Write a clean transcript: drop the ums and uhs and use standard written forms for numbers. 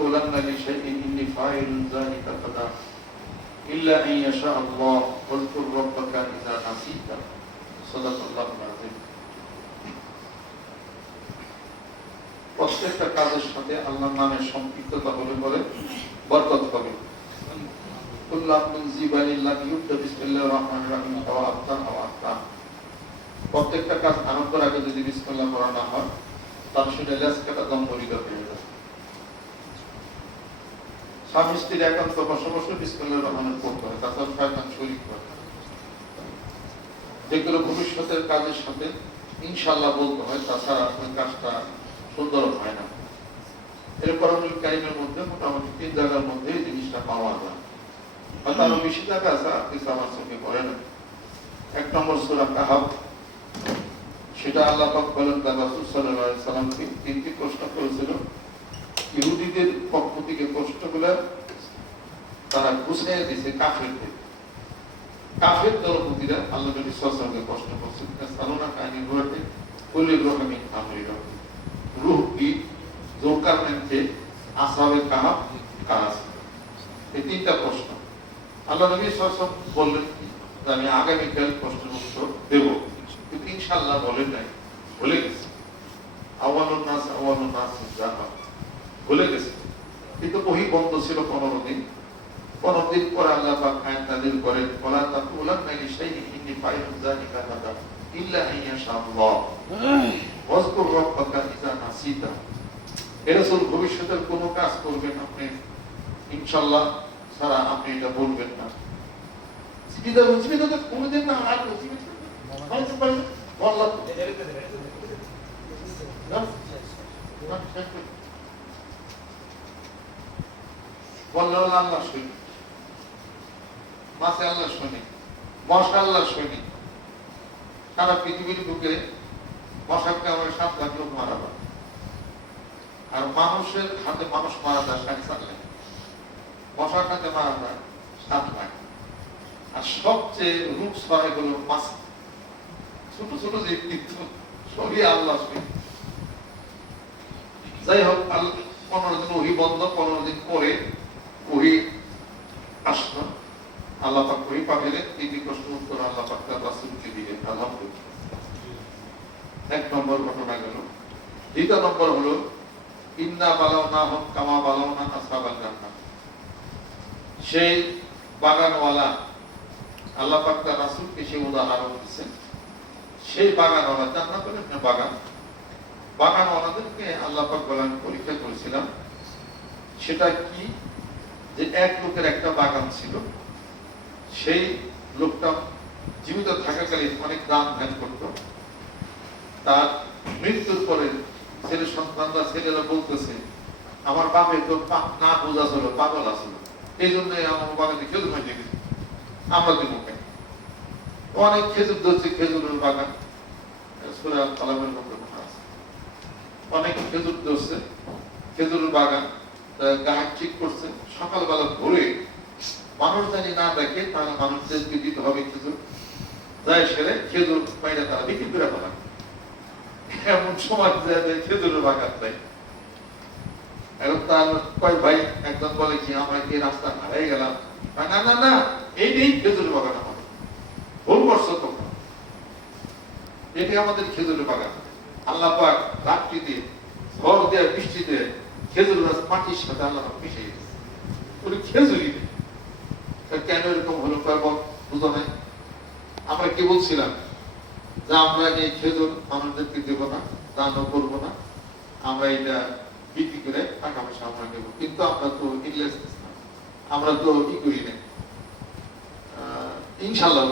تقولن لشيء إني فاعل ذلك غدا إلا أن يشاء الله واذكر ربك إذا نسيت صدق الله العظيم প্রত্যেকটা কাজের সাথে আল্লাহর নামের সম্পৃক্ততা হলে পরে বরকত হবে কুল্লাম মিন জিবালিল্লাহি ইউবদা বিসমিল্লাহির রহমানির রহিম ওয়া আফতা প্রত্যেকটা কাজ আরম্ভের আগে যদি বিসমিল্লাহ পড়া না হয় তাহলে সেটা লেজ কাটা দম মরিদা হয়ে যায় স্বামী স্ত্রীর একান্ত বসবাসে বিসমিল্লাহির রহমানির পড়তে হয় তাছাড়া শয়তান শরীক হয় যেগুলো ভবিষ্যতের কাজের সাথে ইনশাআল্লাহ বলতে হয় তাছাড়া ওই কাজটা সুন্দর হয় না এরপর আমল কারিমের মধ্যে মোটামুটি 3 জায়গার মধ্যে এই জিনিসটা পাওয়া যায় হয়তো আরো বেশি জায়গা আছে আপনি আমার সঙ্গে করেন 1 নম্বর সূরা কাহাফ সেটা আল্লাহ পাক বলেন তার রাসূল সাল্লাল্লাহু আলাইহি সাল্লামকে 3টি প্রশ্ন করেছিল ইহুদিদের পক্ষ থেকে প্রশ্নগুলো তারা গুছিয়ে দিয়েছে কাফের দলপতিরা আল্লাহ নবী সাল্লাল্লাহু আলাইহি ওয়াসাল্লামকে প্রশ্ন করছে সালনা কাহিনী ঘটে কুল্লি রহমিন আমরিরা রূহ কি জোকারমেন্টে আসহাবে কাহাফ কাজ এই 3টা প্রশ্ন আল্লাহ নবী সাল্লাল্লাহু আলাইহি ওয়াসাল্লাম বললেন যে আমি আগামীকাল প্রশ্নের উত্তর দেব কিন্তু ইনশাআল্লাহ বলেন নাই বলে গেছে আওয়ালুন নাস জানা বলে গেছে কিন্তু ওহী বন্ধ ছিল 15 দিন পরে আল্লাহ পাক আয়াত নাযিল করেন ওয়ালা তাকুলান্না লিশাইইন ইন্নী ফাইলুন যালিকা গাদা ইল্লা আন ইয়াশাআল্লাহ ওয়াজকুর রাব্বাকা ইযা নাসিতা এ রাসূল ভবিষ্যতের কোনো কাজ করবেন আপনি ইনশাআল্লাহ সারা আপনি এটা বলবেন না জীবিত তো কোনদিন না আর জীবিত হয়তো পারে আল্লাহ বললেও আল্লাহ শুনি মাসে আল্লাহ শুনি মশা আল্লাহ শুনি সারা পৃথিবীর বুকে মশাকে আমার 7 লাখ লোক মারা যায় আর মানুষের হাতে মানুষ মারা যায় 7 লাখ মশার হাতে মারা যায় 7 লাখ আর সবচেয়ে রূপ ছয় হলো মাছ ছোট ছোট যে সবই আল্লাহ শুনি যাই হোক 15 দিন ওহী বন্ধ 15 দিন পরে ওহী আসলো আল্লাহ পাক ওহী পাঠালেন 3টি প্রশ্ন উত্তর আল্লাহ পাক তার রাসূলকে দিলেন আলহামদুলিল্লাহ 1 নম্বর ঘটনা গেল 2 নম্বর হলো ইন্না বালাওনাহুম কামা বালাওনা আসহাবাল জান্নাহ সেই বাগানওয়ালা আল্লাহ পাক তার রাসূলকে সেই উদাহরণ দিয়েছেন সেই বাগানওয়ালা জান্নাতের একটা বাগানওয়ালাদেরকে আল্লাহ পাক বলেন পরীক্ষা করেছিলাম সেটা কি যে এক লোকের একটা বাগান ছিল সেই লোকটা জীবিত থাকাকালীন অনেক দান ধ্যান করত তার মৃত্যুর পরে ছেলেরা বলতেছে আমার বাপে তো না বোঝা ছিল পাগল আছিল এই জন্য আমার বাগানে খেজুর হয়ে গেছে আমরা দিব কেন অনেক খেজুর ধরছে খেজুরের বাগান সূরা কালামের মধ্যে অনেক খেজুর ধরছে খেজুরের বাগান গাছ ঠিক করছে সকালবেলা ভোরে মানুষ জানি না দেখে তাহলে মানুষদেরকে দিতে হবে খেজুর যাই সেরে খেজুর বাইরে তারা বিক্রি করে ফেলা এমন সময় খেজুরের বাগান দেয় এখন তার কয় ভাই একদম বলে কি আমরা কি রাস্তা হারাই গেলাম না না না এইটাই খেজুরের বাগান আমাদের ভুল করছো তোমরা এটি আমাদের খেজুরের বাগান আল্লাহ পাক রাত্রি দিয়ে ঝড় দিয়ে বৃষ্টি দিয়ে খেজুর গাছ মাটির সাথে আল্লাহ পাক মিশে গেছে ওই খেজুরই কেন এরকম হলো বুঝো নাই আমরা কি বলছিলাম যে আমরা এই খেজুর মানুষদেরকে দেবো না দানও করবো না আমরা এটা বিক্রি করে টাকা পয়সা আমরা নেবো কিন্তু আমরা তো আমরা তো ই করি না ইনশাআল্লাহ